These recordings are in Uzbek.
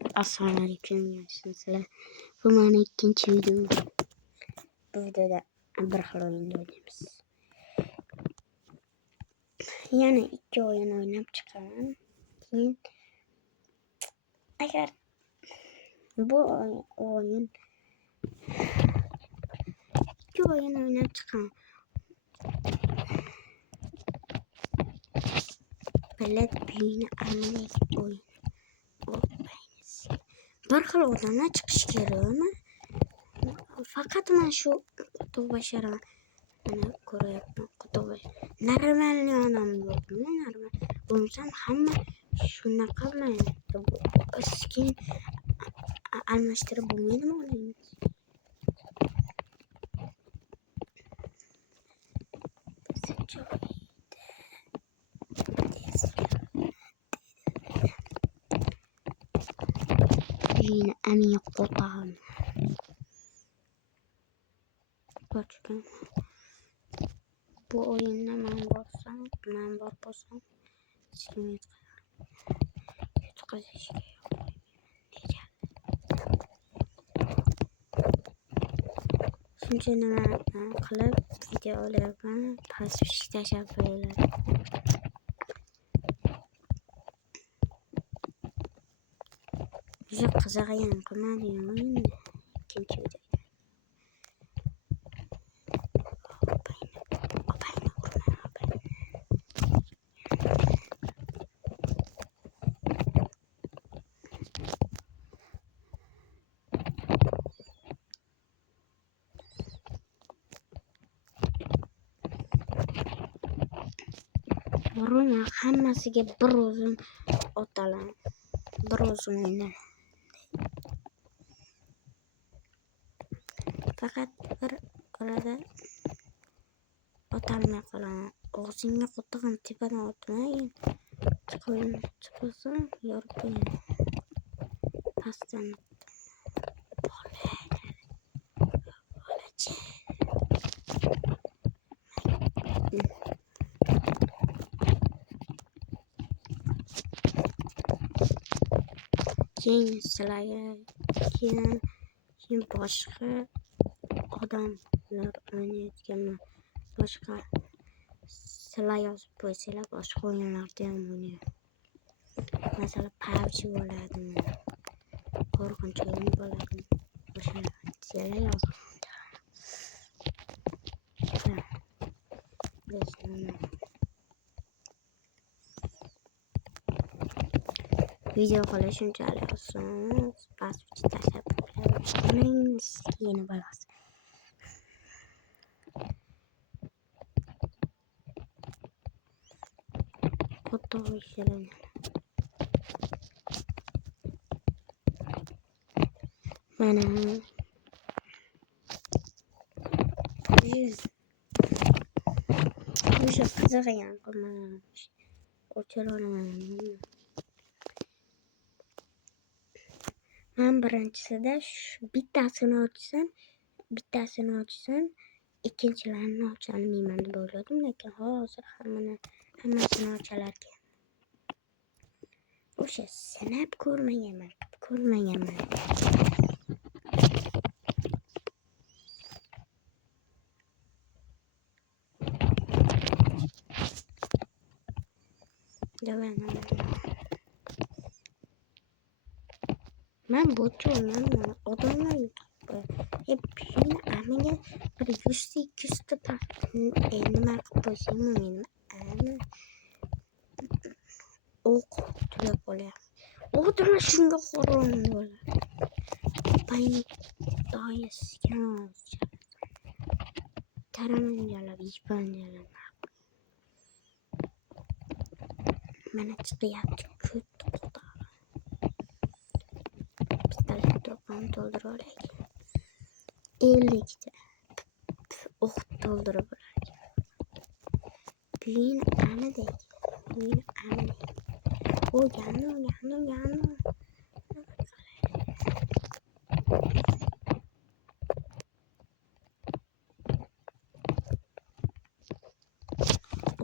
Assalomu alaykum sizlar. Bu meni ikkinchi videom. Bu videoda bir xil o'yinda o'ynaymiz. Yana ikki o'yin o'ynab chiqaman. Keyin agar bu o'yin ikki o'yin o'ynab chiqaman. Millat beyni amalik o'yin. Bir xil odamlar chiqishi kerakmi? Faqat men shu qutuq basharaman. Mana ko'ryapman qutuq bashar. Normalniy odam yo'qmi? Normal. Bo'lsam hamma shunaqa bilan skin almashtirib bo'lmaydimi o'yinni? Yine emin kotam. Bakın. Bu oyunda ben borsam, sikimiyet kadar. Kötü kazışı yok. Şimdi ben kılıp videolarımı pasif yapıyorum. Güzel kazağıyım. Kumarıyım. İkinci video. Vurma hammasiga bir o'zim otaman. Bir o'zim o'ynayman. Faqat bir orada otalmay qolaman. Og'zingga qo'tig'im tepadan otmay. Chiqasan, yorib qo'yaman. Pastdan bolachi. Keyin sizlarga keyin boshqa odamlar o'ynayotganlar boshqa sizlar yozib qo'ysanglar boshqa o'yinlarda ham o'ynayman. Masalan, PUBG bo'ladimi, qo'rqinch o'yin bo'ladimi, o'shalar sizlar yozib video qilish shunchalik oson. Pasivchi tashlab qo'ying, keyin bo'lasiz. Qutuq ishirin. Mana o'sha qizig'im qilmagan. O'chiraman. Men birinchisida bittasini ochsam, ikkinchilarini ocholmayman deb o'yladim, lekin hozir hammasini ochalarkan. O'sha sinab ko'rmaganman. Ben botuyorum lan. Odamlar hep yine amiga bir 100-200 tutar. Nima qilib qo'ysam men o'q tulab qolyapti. Odamlar shunga qo'rqon bo'ladi. Payni doyasgan taramanjalar, yishpanjalar. Mana chiqyapti ko't qutuq. To'plam to'ldirib olaylik. 50 ta o'q to'ldirib olaylik. Keyin anadek. O yandı.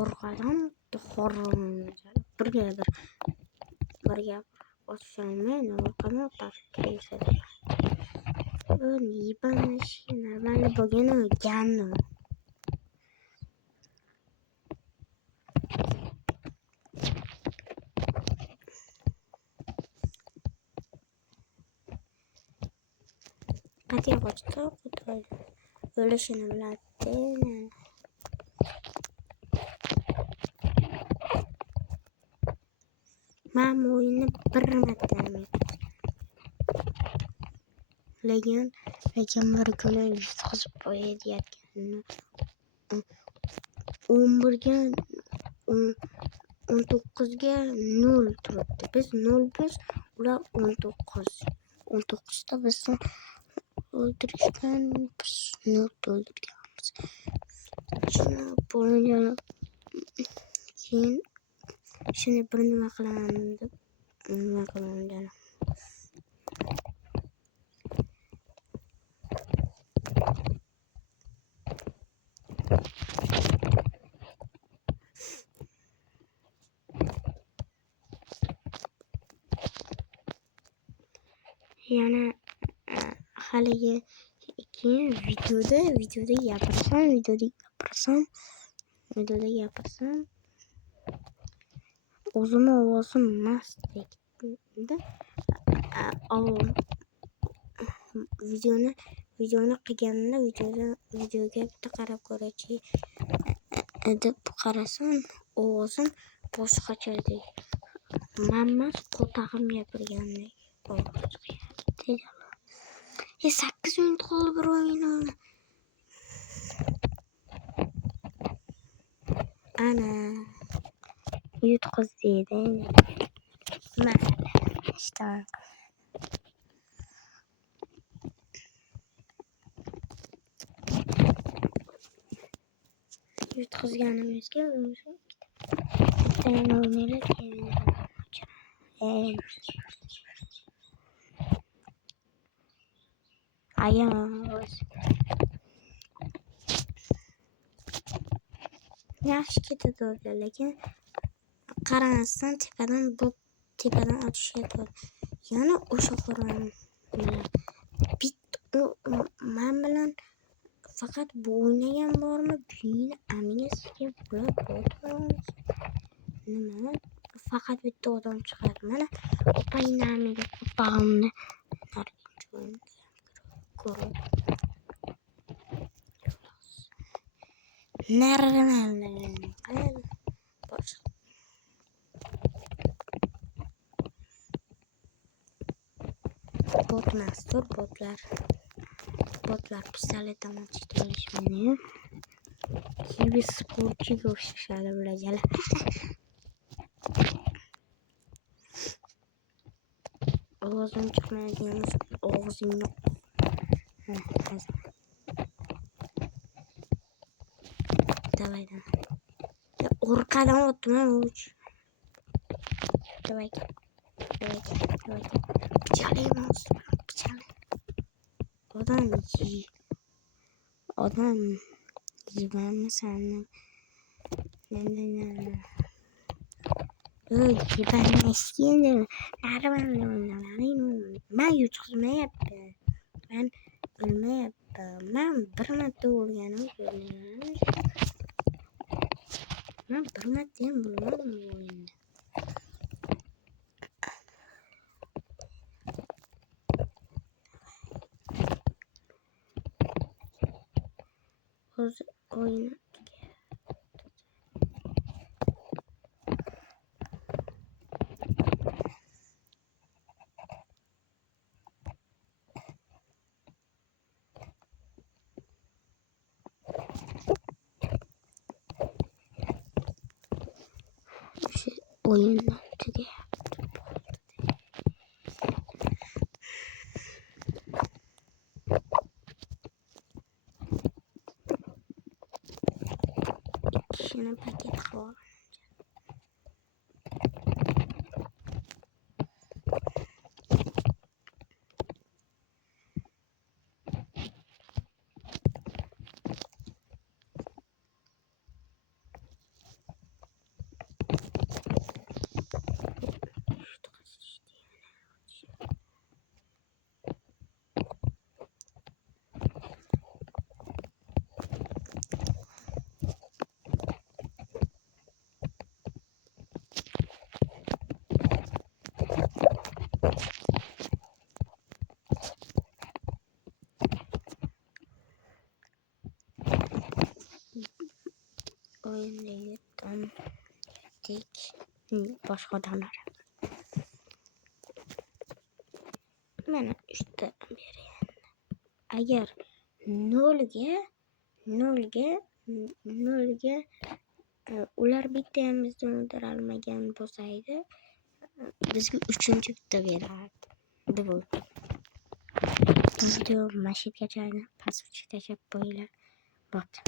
Orqadan horron bir gap Otuşalmayın orqani tarkaysa. Ön ibanashina vali bogeno gano. Qati qochta qo'toy. O'lishini biladi. Men bu o'yinni bir marta lekin bir kuni yutqazib qo'yayotganini 11 ga 19 ga 0 turibdi. Biz 0-biz, ular 19. 19 da bizni o'ldirishgan, biz 0 o'ldirganmiz. Shuni bo'lgan keyin shuni bir nima qilaman deb nima qilaman. Yana haligi keyin videoda gapirsam o'zimni ovozim mast ekdi. Videoni qilganimda videoga bitta qarab ko'raychi deb qarasam ovozim boshqacha edi. Mammas qo'tag'im gapirgandek ovoz chiqyapti. 8 minut qoldi bir o'yinni. Ana yutqaz deydi. Mayli, işte. Yutqazganimizga bitta o'ynaylik. Ayol. Yaxshi ketadi, lekin qaramasdan tepadan otishyapti. Yana o'sha qo'ron bilan men bilan faqat bu o'ynagan bormi? Buyini aminasiga bo'lib bo'ldi. Nima? Faqat bitta odam chiqadi. Mana opayinamiga qo'pag'imni ko'rib. Botlar pistoletdan otishtirishmani. Kibi sportchiga o'xshashadi bularga. Ovozim chiqmaydigan og'zingni davaydan. Orqadan otman uch. Davay. Pichalaymiz. Odam yibanmisan? Yibanmaskin. Men yutqazmayapti. Men o'lmayapti. Men bir marta o'lganim yo'q. Men bir marta ham bo'lmadim bu o'yinda. Hozir o'yin o'yinni tugayapti. Kishini paket qilib boshqa odamlar. Mana 3 ta beryapti. Agar 0 ga ular bitta ham bizdan o'ldirolmagan bo'lsa edi, bizga 3-chi bitta berardi. Deb video mana shu yergacha pastga tashlab qo'yinglar. Bo'pti.